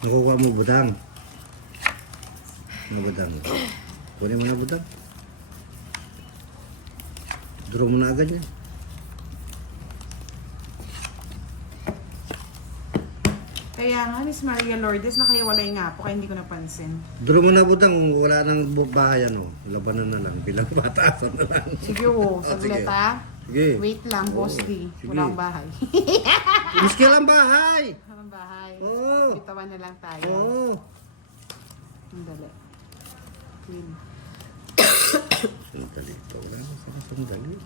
Nakukuha mo budang. Mga budang. Kunin mo na budang. Draw mo na agad yan. Kaya nga, Miss Maria Lourdes, nakahiwalay nga po, kaya hindi ko napansin. Draw mo na budang kung wala nang bahay ano. Labanan na lang. Bilang pataasan na lang. Sige po, saglit sige. ha. Sige. Wait lang, Boss D. sige. Wala akong bahay. Miski lang bahay. Wala akong bahay. Oo. Bitawan na lang tayo. Oo. Ang dali. Clean. Sandali ito. Wala na sa sandali.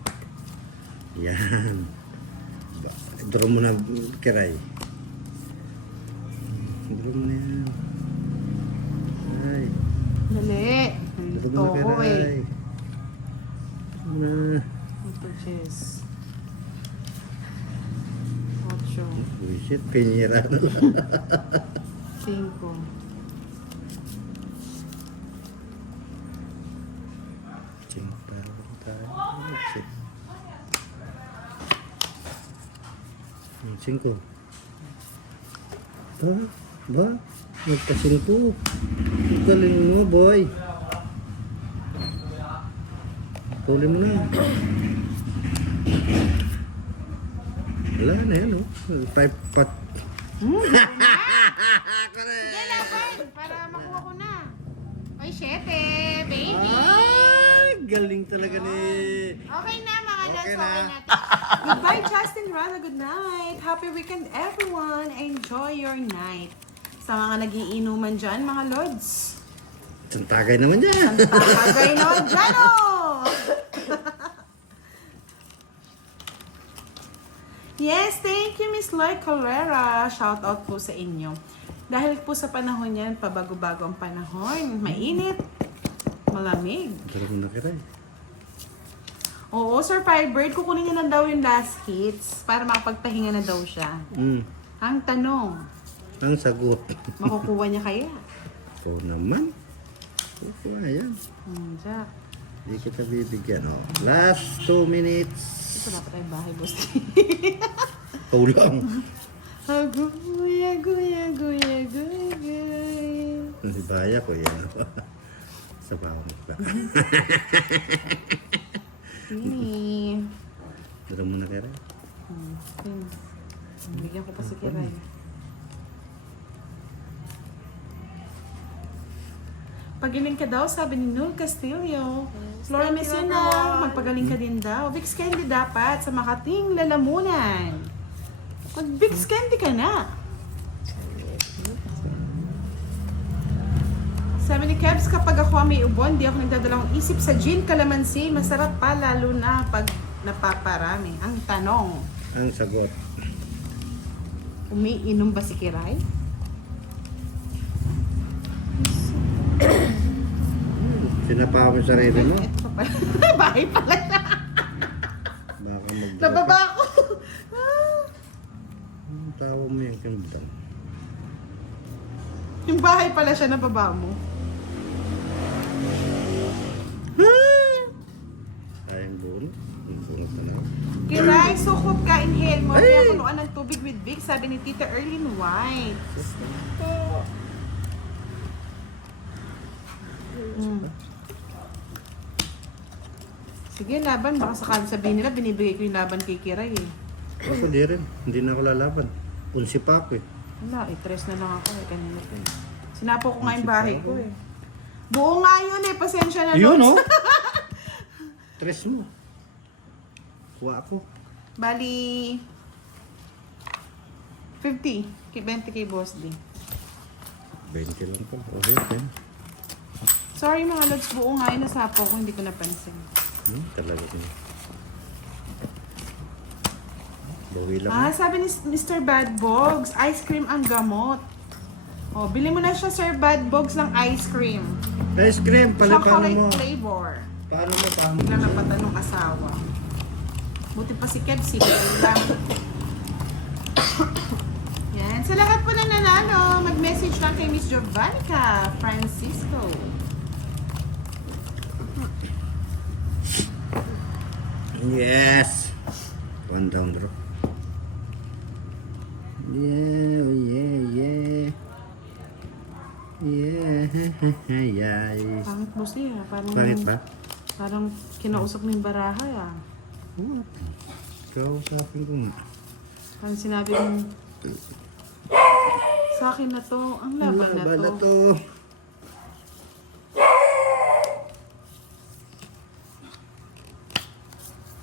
Yan. Draw mo na kiray. Draw mo na yan. Ay. Dali. Draw Ito mo na ko eh. kiray. Draw mo na. Ito, Jess. 8. Bullshit. Pinyera na lang. 5. Singko. Ba? Nagkasingko. Ang galing mo, boy. Tuloy mo na. Wala na yan, oh. Pipe pot. Sige, laban. Para makuha ko na. Ay, 7, baby. Ay, galing talaga ni... Okay na, mga lods. Okay Okay na. na. Goodbye, Justin Rana. Good night. Happy weekend, everyone. Enjoy your night. Sa mga nagiinuman dyan, mga lods. Tagay naman yan. Tagay naman dyan, oh! Yes, thank you, Miss Lloyd Carrera. Shout out po sa inyo. Dahil po sa panahon yan, pabago-bago ang panahon. Mainit, malamig. Draw mo na kiray. Oo, Sir Firebird, kukunin niya na daw yung last hits para makapagpahinga na daw siya. Ang tanong, Ang sagot. makukuha niya kaya? Oo naman. Kukuha yan. Jack. Hindi kita bibigyan. Oh. Last 2 minutes. Ito dapat tayong bahay, boss. Kulang. Guya, guya, guya, guya, guya. Si Baya ko yan. Sa bawang ba? Ini. Draw mo na kiray. Bigyan ko pa si Kiray. Pagaling ka daw, sabi ni Nul Castillo. Flora Messina, magpagaling ka din daw. Vicks Candy dapat sa Makating Lalamunan. Mag-Vicks Candy ka na. Sabi ni Kebs, kapag ako may ubon, di ako nagdadalawang isip sa gin calamansi. Masarap pa, lalo na pag napaparami. Ang tanong, Ang sagot. umiinom ba si Kiray? Sinapa mo yung sarili mo. Ito pa pala. Bahay pala na. Baka mag- Nababa ako. Tawa mo yung kinubdan. Yung bahay pala siya, nababa mo. Sayang bunot. Ang bunot na lang. Kiray, sukot ka, inhale mo. Kaya punuan ng tubig with Big, sabi ni Tita Erlyn White. Sige, laban. Baka sakali sabihin nila, binibigay ko yung laban kay Kiray eh. Ako di rin. Hindi na ako lalaban. Unsi pa ako eh. Wala, i-tres na lang ako eh. Kanina ko eh. Sinapo ko nga yung bahay ko eh. Buo nga yun eh. Pasensya na. Yun Lods. oh. Tres mo. Kuha ako. Bali, 50. 20 kay Boss D. 20 lang po. Okay, okay. Sorry mga lods, buo nga yun. Nasapo ko, hindi ko napansin. Talaga yun. Bawi lang. Ah, sabi ni Mr. Bad Bogs, ice cream ang gamot. Oh, bili mo na siya, Sir Bad Bogs, ng ice cream. Ice cream. Paano Chocolate mo? flavor. Paano mo? Paano Bigla mo? napatanong asawa. Buti pa si Kev, si lang. Yan. Sa lahat po na nanalo, mag-message lang kay Miss Jovannica Francisco. Yes. One down draw. Yeah, oh yeah, yeah. Ay. Pangit boss niya. Pangit ba? Parang kinausap mo yung baraha ah. Oo. Kausapin ko nga. Parang sinabi mo, sa akin na to, ang laban na Laban to.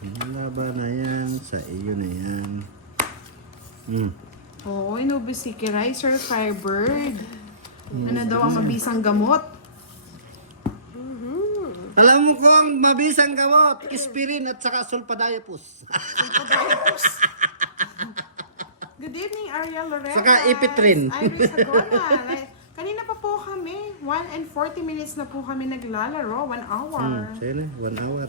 Ang laban na yan. Sa iyo na yan. Oo, inubos si Kiray, Sir Firebird. Ano daw ang mabisang gamot? Alam mo ko ang mabisang gamot, Kispirin at saka Sulpadayapus. Good evening, Ariel Lorena. Saka Ipitrin. Iris Agona. Kanina pa po kami. 1 and 40 minutes na po kami naglalaro. 1 hour. Sa'yo na, 1 hour.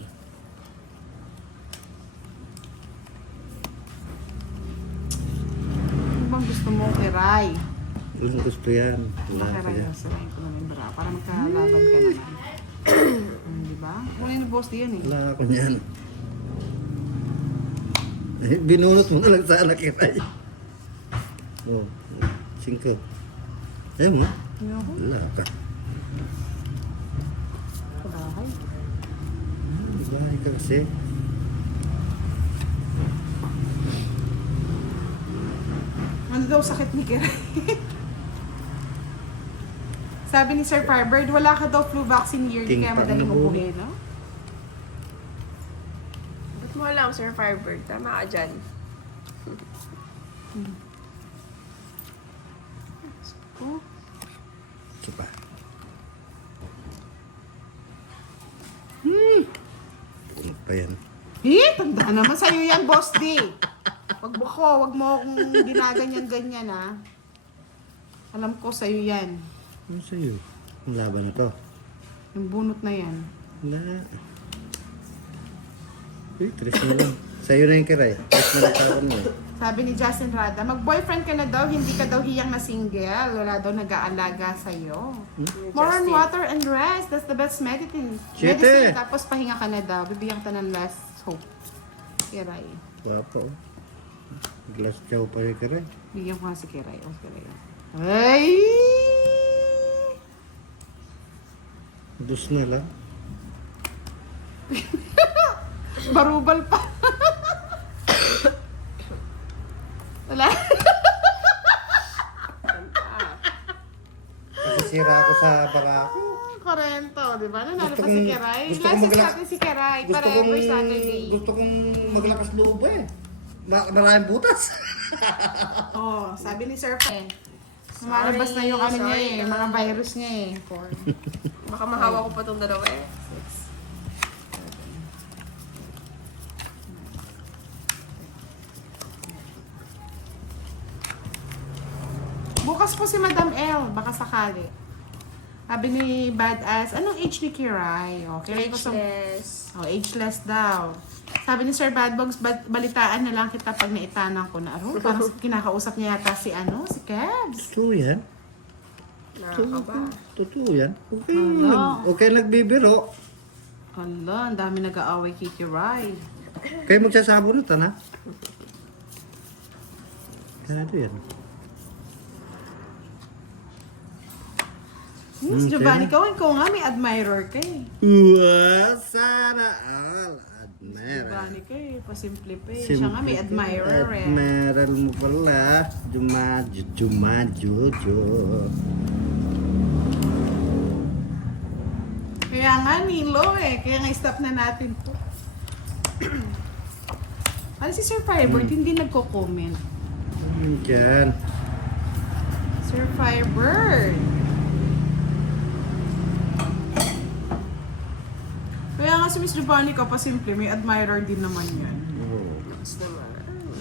Ano bang gusto mo, Kiray? Walang gusto yan. Wala ko Kiray, yan. sarayin ko naman bara. Para magkalaban ka naman. Di ba? Kung yung boss yan eh. Wala ako niyan. Eh, binunot mo na lang sana Kiray. Oh, 5. Ayun mo. Ayoko. Wala ka. Kabahay. Bahay ka kasi. Ano daw sakit ni Kiray? Sabi ni Sir Firebird, wala ka daw flu vaccine yearly King kaya Pang madaling na ubuhin, no? Ba't mo alam, Sir Firebird? Tama ka dyan. Oh. Isa pa. Ano pa yan? Tanda naman sa'yo yan, Boss D. Wag mo akong ginaganyan-ganyan, ha? Alam ko sa'yo yan. Ano sa'yo? Ang laban na to. Yung bunot na yan. Na. Uy, 3 na lang. Sa'yo na yung Kiray. 3 na lang tawag mo. Sabi ni Justin Rada, mag-boyfriend ka na daw, hindi ka daw hiyang na single. Wala daw nag-aalaga sa'yo. More on water and rest. That's the best medicine. Siyete. Tapos pahinga ka na daw. Bibigyan ka ng last hope. Kiray. Wapo. Glass chow pa yung Kiray. Bigyan ko nga si Kiray. Oh, Kiray. Ay! Dus na lang. Barubal pa. Wala. Nasisira ako sa barako. 40, di ba? Nanalo Gusto pa si kong- Kiray. gusto kong Last magla- natin si Kiray Gusto para kong, every Saturday. gusto kong maglakas loob eh. Maraming butas. Oh, sabi ni Sir Fe. Lumalabas na yung ano niya eh, sorry, mga virus niya eh. Baka mahawa ko pa itong dalawa eh. Bukas po si Madam L, baka sakali. Sabi ni Badass, anong age ni Kiray? Oh, Kiray ko sa... Ageless. Oh, ageless daw. Sabi ni Sir Badbogs, balitaan na lang kita pag naitanan ko na. Aro, parang kinakausap niya yata si si Kebs. Totoo yan. Nakakaba. Totoo yan. Okay, Hala. okay nagbibiro. Hala, ang dami nag-aaway kay Kiray. Kayo magsasabunutan ha? Kado yan. Miss Giovanni, ikaw nga may admirer ka eh. Wow, sana all. Admirer. Giovanni ka eh, pasimple pa eh. Siya nga may admirer eh. Admirer mo pala. Jumajo. Kaya nga Nilo eh, kaya nga stop na natin to. Ano si Sir Firebird, hindi nagko-comment. Diyan. Sir Firebird. Kaya nga si Miss Giovanni ka pa simple, may admirer din naman yan. Oh, Tapos naman.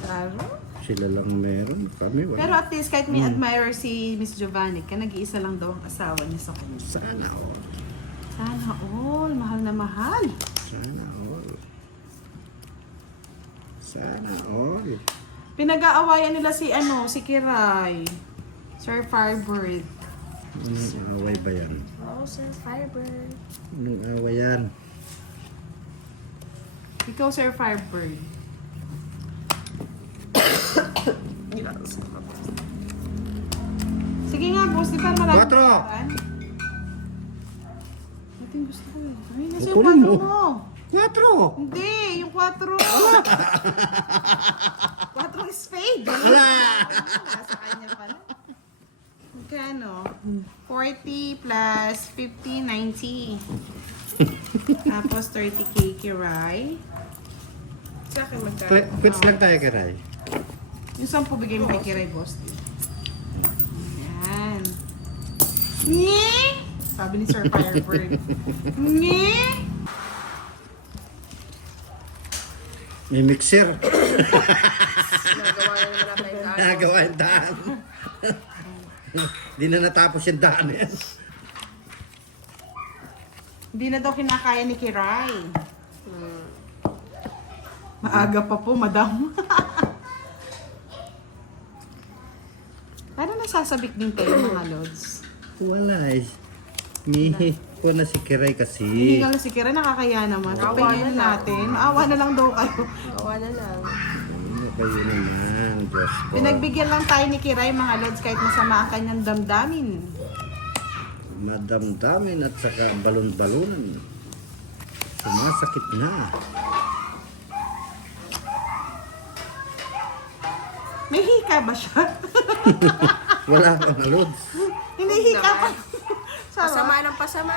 Claro. sila lang meron. Kami wala. Pero at least kahit may admirer si Miss Giovanni ka, nag-iisa lang daw ang asawa niya sa kanya. Sana all. Sana all, mahal na mahal. Sana all. Sana all. Pinag-aawayan nila si si Kiray. Sir Firebird. Anong away ba yan? Oh, Sir Firebird. Anong away yan? Ikaw, Sir Firebird. Gilas. Sige nga, boss. Di ba marami Quatro. perahan? Ito yung gusto ko eh. Ay, nasa yung Kunin 4 mo. mo. 4! Hindi, yung 4. 4 is spade. Wala! Nasa kanya pala. Magkano? 40 plus 50, 90. Tapos 30k kiray. Sa akin magkano? Quits lang tayo, Kiray. Yung 10 bigay mo kay kiray, boss. Yan. Nye! Sabi ni Sir Firebird. Nye! May mixer. Nagawa na naman natin yung daan. Nagawa yung daan. Di na natapos yung daan yan. Hindi na daw kinakaya ni Kiray. Maaga pa po, madam. Paano nasasabik din kayo, mga lods? Wala eh. Mihi ko na si Kiray kasi. Hihingal na si Kiray, nakakaya naman. Awa Pagpahingin na lang. natin. Maawa na lang daw kayo. Gawa na lang. Ano kayo naman, Diyos ko. Pinagbigyan lang tayo ni Kiray, mga lods, kahit masama ang kanyang damdamin. Madamdamin at saka balon-balonan. Sumasakit na. May hika ba siya? Wala pa na lods. Hindi hika pa. Pasama ng pasama.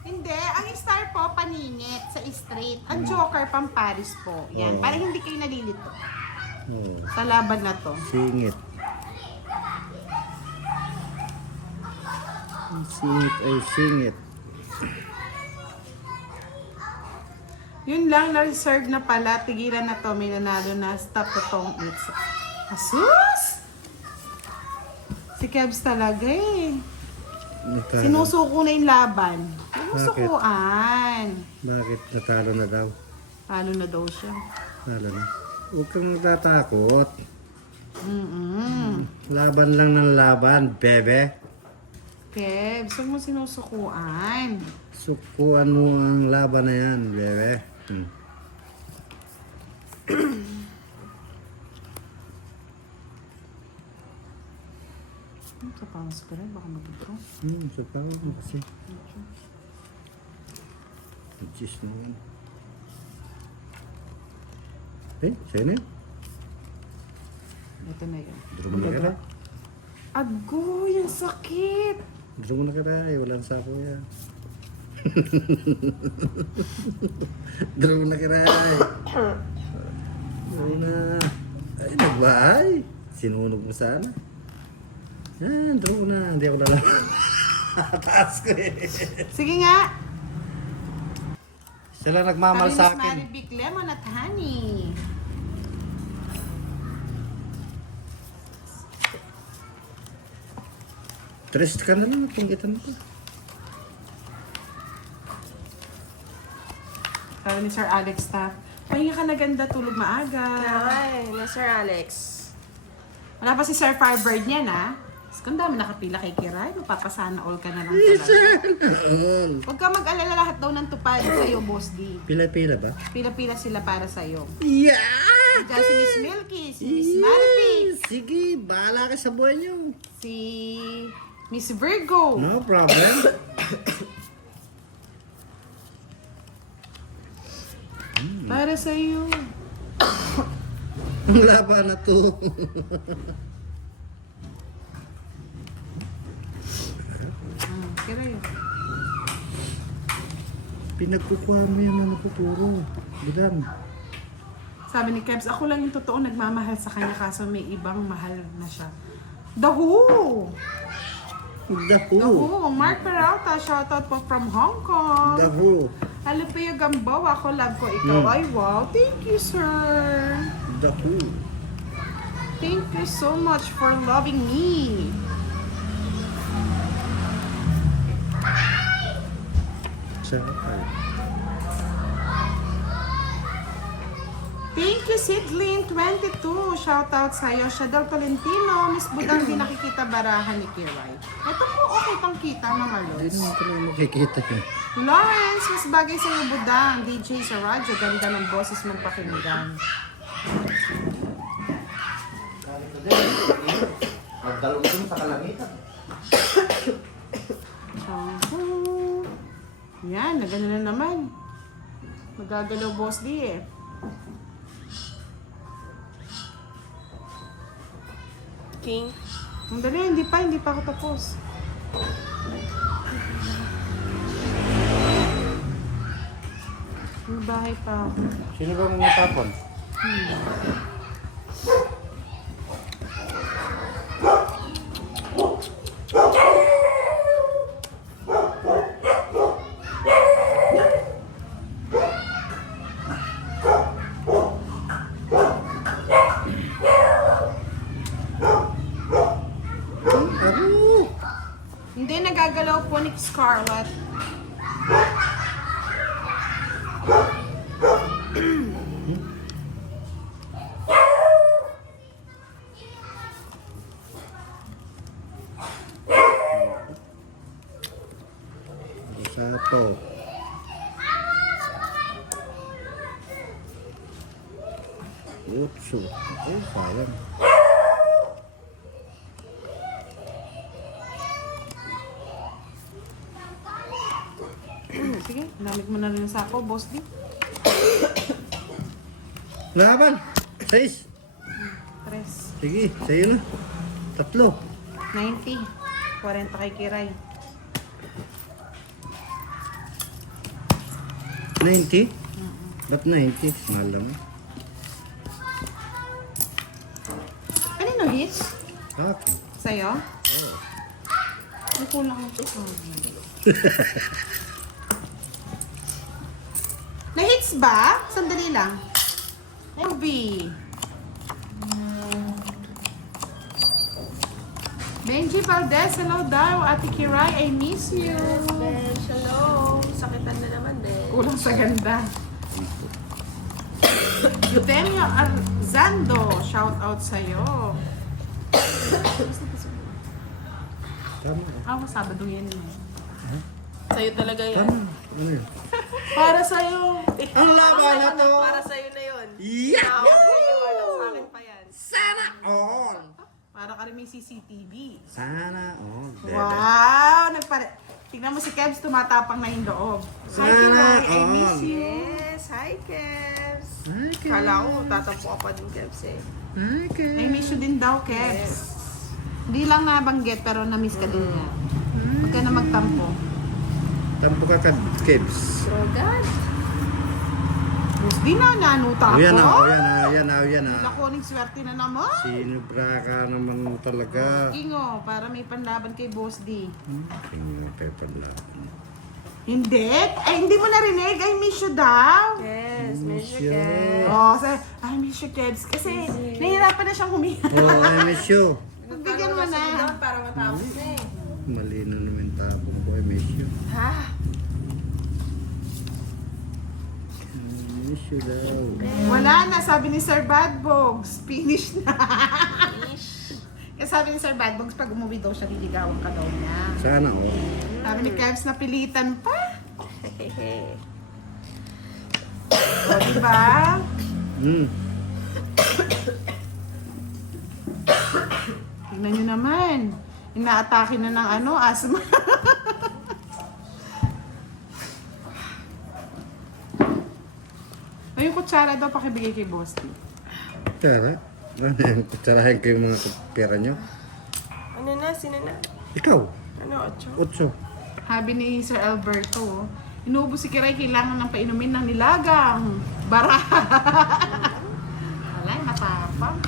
Hindi, ang star po paningit sa straight. Ang joker pamparis po. Yan, Oh. para hindi kayo nalilito. Oh, Sa laban na to. singit. Singit ay singit. Yun lang, na-reserve na pala. Tigilan na to. May nanalo na. Stop to tong it's. Asus! Si Kebs talaga eh. Natalo. Sinusuko na yung laban. Sinusukuan. Bakit natalo na daw? Talo na daw siya. Talo na. Huwag kang natatakot. Mm-mm. Laban lang ng laban, bebe. Kebs, huwag mo sinusukuan. Sukuan mo ang laban na yan, bebe. Sa pangas ko rin, baka mag-draw. Sa tao mo kasi. Cheese na yan. Eh, sa'yo na yun. Ito na yun. Draw mo na ka na. Agoy, ang sakit! Draw mo na ka na. Walang sako yan. Draw mo na ka na. Draw na. Ay, nagbahay. Sinunog mo sana. Yan, draw ko na. Hindi ako lalang. Taas ko eh. Sige nga! Sila nagmamal sa akin. Maribik lemon at honey. Tres ka na lang. Panggitan ko. Sabi ni Sir Alex ta, pahinga ka na ganda, tulog maaga. Ay, na Sir Alex. Wala pa si Sir Firebird niya na. Kung dami nakapila kay Kiray, mapapasana all ka na lang talaga. Huwag ka mag-alala, lahat daw ng tupad sa'yo, Boss D. Pila-pila ba? Pila-pila sila para sa'yo. Yeah! Diyan si Miss Milky, si Miss Maripix, Sige, bahala ka sa buhay niyo. si Miss Virgo. No problem. Para sa'yo. Ang laban na to. Kiray. Pinagkukuha mo yung ano ko puro. Budan. Sabi ni Kebs, ako lang yung totoo nagmamahal sa kanya kaso may ibang mahal na siya. The Who! The Daho. Who! Mark Peralta, shoutout po from Hong Kong. Daho. Alupio Gamboa, ako love ko ikaw. Ay wow, thank you sir. Daho. Thank you so much for loving me. Tsaka. Thank you Sidlin22, shoutout sa'yo. Shadel Tolentino, Miss Budang, di nakikita barahan ni Kiray. Ito po, okay pang kita, Mama Hindi Lods. naman talaga makikita yun. Lawrence, mas bagay sa'yo Budang. DJ sa radyo, ganda ng boses mong pakinggan. Magdalo ko sa kalangitan. Yan, nagano na naman. Magagalaw boss di eh. King. Ang dali, hindi pa ako tapos. May bahay pa ako. Sino bang natapon? Hindi, nagagalaw po ni Scarlett. Satu. Utsu. Sayang. Sige, lamig mo na rin sa ako, boss di. Laban. 6. Tres. Sige, sa'yo na. 3. 90. 40 kay Kiray. 90? Ba't 90? Mahal naman. Kanino hits? Okay. Sa'yo? Oh. May kulang ako sa Na-hits ba? Sandali lang. Ruby. Benji Valdez, hello daw. Ate Kiray, I miss you. Ben, shalom. Sakitan na naman, Ben. Kulang sa ganda. Eutemio Arzando, shout out sa'yo. Tama. Ako, Sabado yan. Sa'yo talaga yan. Tama. Ano yun? Para sa'yo. Ang laban na to! Para sa'yo na yun. Yeah! Wala sa akin pa yan. Sana all! Para ka rin may CCTV. Sana all. Wow! Tignan mo si Kebs, tumatapang na yung loob. Hi, Sana Kiray, I miss all. you. Yes, hi, Kebs. Okay. Kala ko, tatampo ka pa din, Kebs eh. Okay. I miss you din daw, Kebs. Hindi lang nabanggit, pero na-miss ka din niya. Huwag ka na magtampo. Tampo ka ka, Kibs. Drogan. Mas di na, nanuta ako. Yan na, yan na, yan na. Nakuning swerte na naman. Sinubra ka naman talaga. Kingo, para may panlaban kay Boss D. Tingnan paper lang. Hindi? Ay, hindi mo narinig. I miss you daw. Yes, miss you, you. Kebs. Oh, I miss you, Kebs. Kasi nahihirapan na siyang humiya. Oh, I miss you. Pagbigyan mo na. Para matapos na eh. Mali na naman tapong ko, I miss you. Ha? I miss you daw. Wala na, sabi ni Sir Badbogs. Finish na. Ish. Kasi sabi ni Sir Badbogs, pag umuwi daw siya, liligawan ka daw niya. Sana all. Sabi ni Kebs, napilitan pa. Hehehe. O, diba? Tingnan nyo naman. Inaatake na ng asma. Ay, yung kutsara daw pakibigay kay Boss T. Tara. Ano yan? Kutsarahin kayo mga pera nyo. Ano na? Sino na? Ikaw. Ano? Ocho? 8. Habi ni Sir Alberto, inuubos si Kiray, kailangan ng painumin ng nilagang. Bara! Wala, matapang.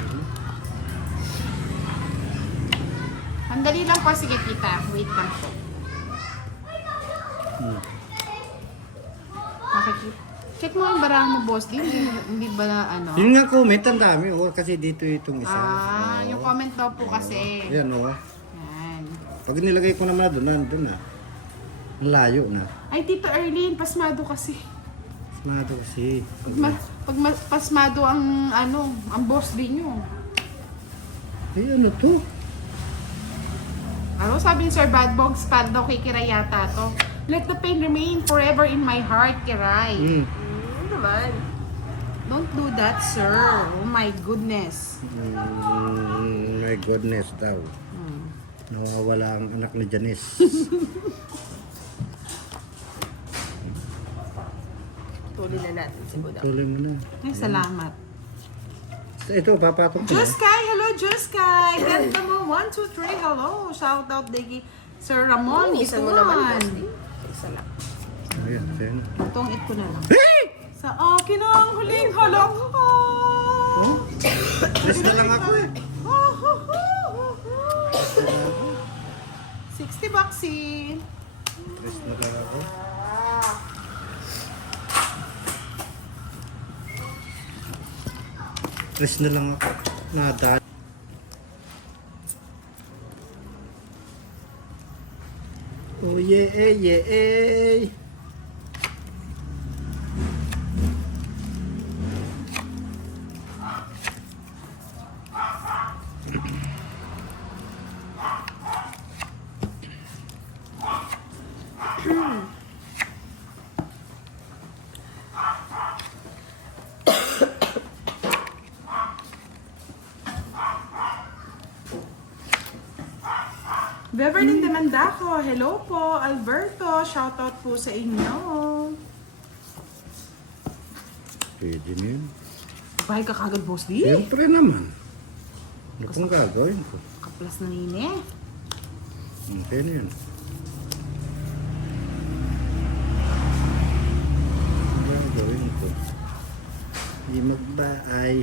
Sandali lang po, sige kita. Wait lang po. Makikita. Check mo ang barahan mo, boss. Hindi ba na ano? Yun nga comment, ang dami. Oh, kasi dito itong isa. Yung comment daw po kasi. Yan o. Yan. Pag nilagay ko naman na doon, nandun na. Ang layo na. Ay, Tito Erlene, pasmado kasi. Smado kasi. Pasmado ang ang boss din nyo. Ay, ano to? Ano sabi ni Sir Badbogs, para daw kay Kiray yata to. Let the pain remain forever in my heart, Kiray. Naman. Don't do that, sir. Oh my goodness. My goodness daw. Nawawala ang anak ni Janice. Tuloy na natin si Budang. Tuloy mo na. Ay, salamat. Ito, papatong ko na. Juskay, hello Juskay! Ganda mo, 1, 2, 3, hello! Shout out Digi Sir Ramon, Isa mo naman, boss. ituan. Isa lang. Ayan, sa'yo na. Itong it ko na lang. Sa akin ang huling halak. Oh? Tres na lang ako eh. 60 bucksy. Tres na lang ako. Tres na lang ako. Nada. Oh yeah, yeah. Beverly Demandaco, hello po. Alberto, shoutout po sa inyo. Pwede na yun. Bahay ka kagad, boss D. Siyempre naman. Ano pong gagawin ko? Kaplas na nini. Okay na yun. Ano gagawin ko? Hindi magbaay.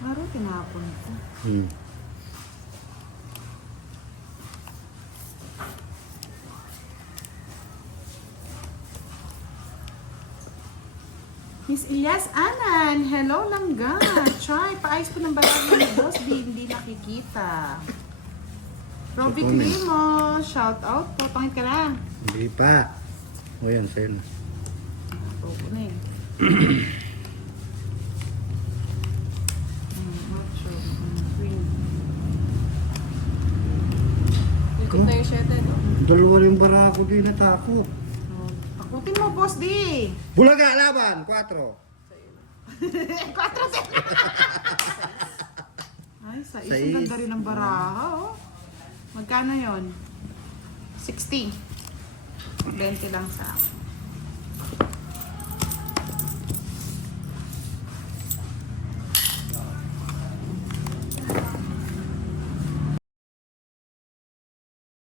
Maro, tinapon ko. Miss Ilyas Anan, hello langga. Chay, paayos po ng barang ni boss D, hindi nakikita. Robic Ito na. Limo, shout out po. Pangit ka na. Hindi pa. O yan, sa'yo na. Oo na eh. Macho, green. Ikot na yung sheta, no? Dalawa yung bara ko din natakot. Oh, takutin mo, boss D. Bulaga, laban! 4. 4 Ay, sa Sais. isang ganda rin ng baraha, oh. Magkano yon? 60. 20 lang sa akin.